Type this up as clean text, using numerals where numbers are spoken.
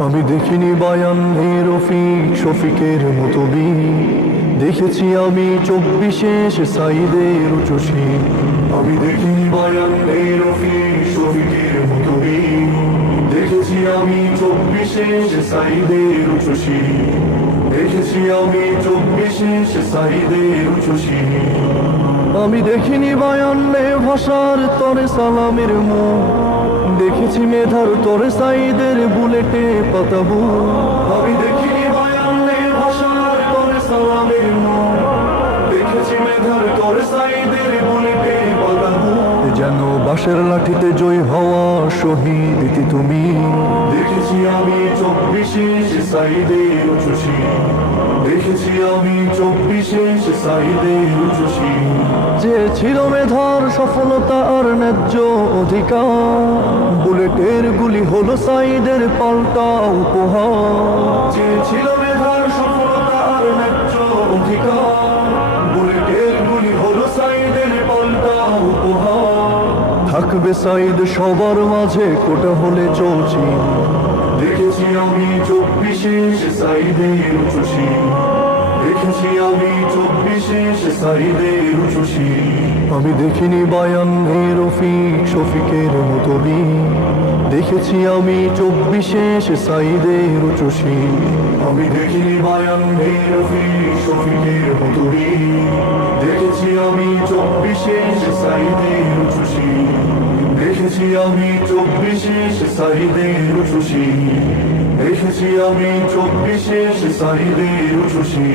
আমি দেখিনি বায়ান রফিক শফিকের মতো দেখেছি আমি 24-এ সাইদের উচ্চসী। আমি দেখিনি বায়ান রফিক শফিকের মতো দেখেছি আমি 24-এ সাইদের উচ্চসী। দেখেছি আমি 24-এ সাইদের উচ্চসী। আমি দেখিনি বায়ান ভাষার তরে সালামের মুখ, দেখেছি মেধার তরে সাইদের বুলেটে পাতাবো। আমি দেখিনি বায়ান ভাষার তরে সালামের মুখ, দেখেছি মেধার তরে সাইদের বুলেটে পাতাবো। যেন বাঁশের লাঠিতে জয় হওয়া শহীদ ইতি তুমি। দেখেছি আমি 24-এ সাইদের উচ্চসী। দেখেছি আমি 24-এ সাইদের উচ্চসী। যে ছিল মেধার সফলতা আর ন্যায্য অধিকার, বুলেটের গুলি হলো সাইদের পাল্টা উপহার। যে ছিল মেধার সফলতা আর ন্যায্য অধিকার, বুলেটের গুলি হলো সাইদের পাল্টা উপহার। থাকবে সাইদ সবার মাঝে কোটা হলে চলছি। দেখেছি আমি 24-এ সাইদের উচ্চসী। দেখেছি আমি 24-এ সাইদের উচ্চসী। আমি দেখিনি বায়ান রফিক শফিকের মতো দেখেছি আমি 24-এ সাইদের উচ্চসী। আমি দেখিনি বায়ান রফিক শফিকের মতো দেখেছি আমি 24-এ সাইদের উচ্চসী। দেখেছি আমি 24-এ সাইদের উচ্চসী। দেখেছি আমি 24-এ সাইদের উচ্চসী।